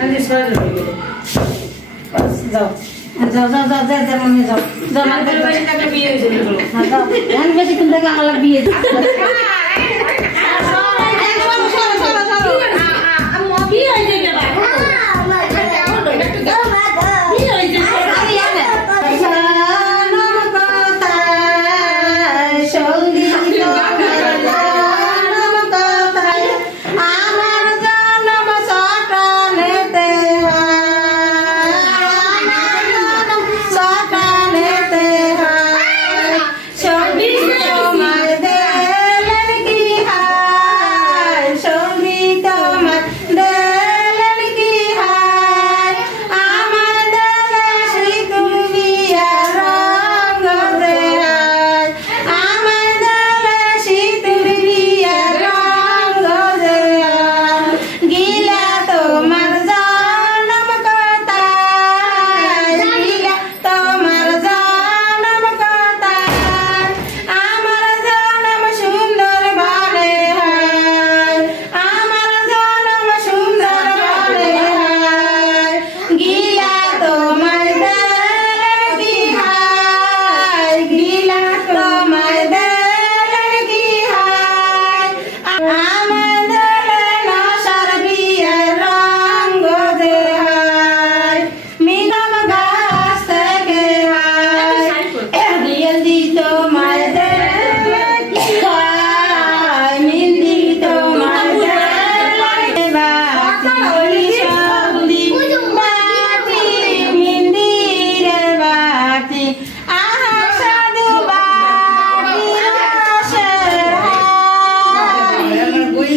আমি সহজ হয়ে গেল। আচ্ছা, যাও। যাও যাও যাও যাও যাও যাও। যাও বিয়ে হয়েছে হ্যাঁ, যাও। হ্যাঁ, বিয়ে আচ্ছা,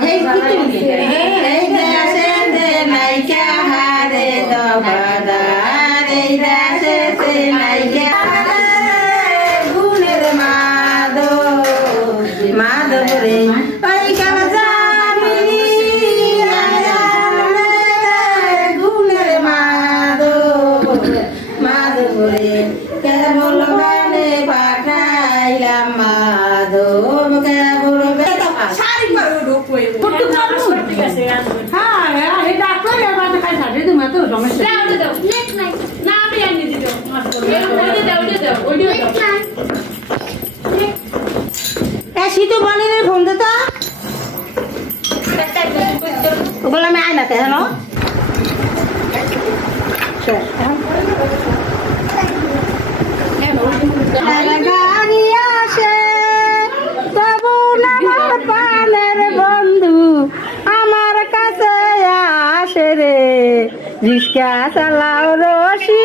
Hey, না কেন গাড়ি তবু আমার পানের বন্ধু আমার কাছে আসে রে। রিস্কা চালাও রশি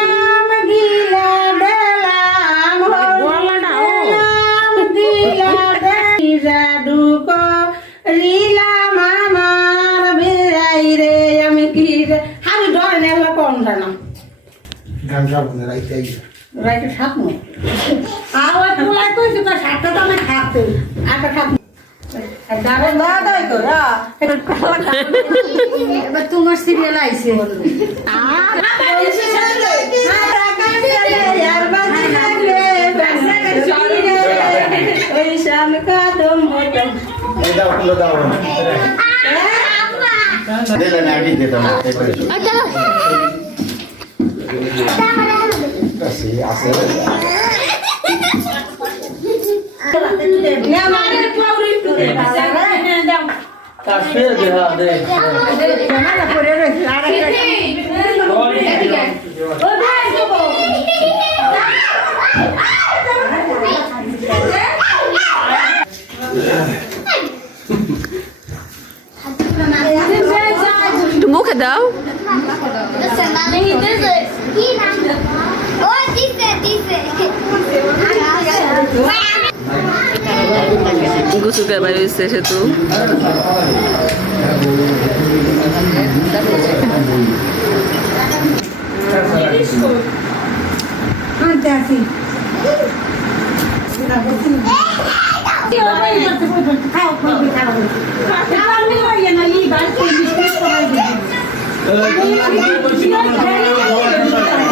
গান গাবো না রাইতে আইয়া রাইতে সাপ নয় আর ওই তোলাই কইছি তো সাতটা তো আমি খাতে আটা খাপ তোমার সিরিয়াল আইসে দিলেন আগে দিতাম Tu boca dá? Não, não, não. গুছু কে বাইরে হচ্ছে সেতু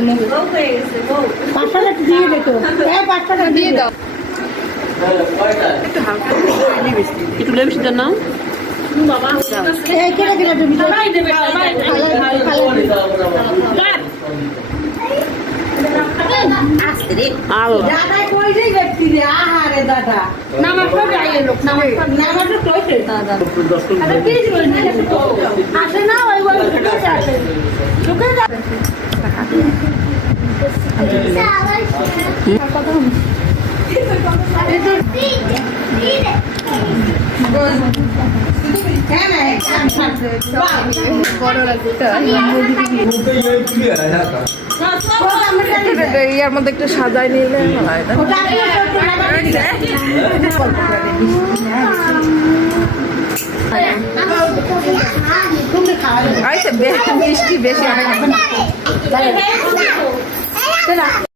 তাই তাই পাঁচটা দিয়ে দে তো। হ্যাঁ পাঁচটা দিয়ে দাও। একটু লেবসি দেন না এই কেটে কেটে। দিবি আলো। দাদা কই রে রে আহারে দাদা। নামাজ পড়ে লোক নামাজ পড়ে নামাজ দাদা। আরে কি বল? না আসে না ওই ওই ঢুকে আসে ঢুকে যা। হ্যাঁ না বড় লাগছে ইয়ার মধ্যে একটু সাজাই নিলে হয় আচ্ছা মিষ্টি বেশি!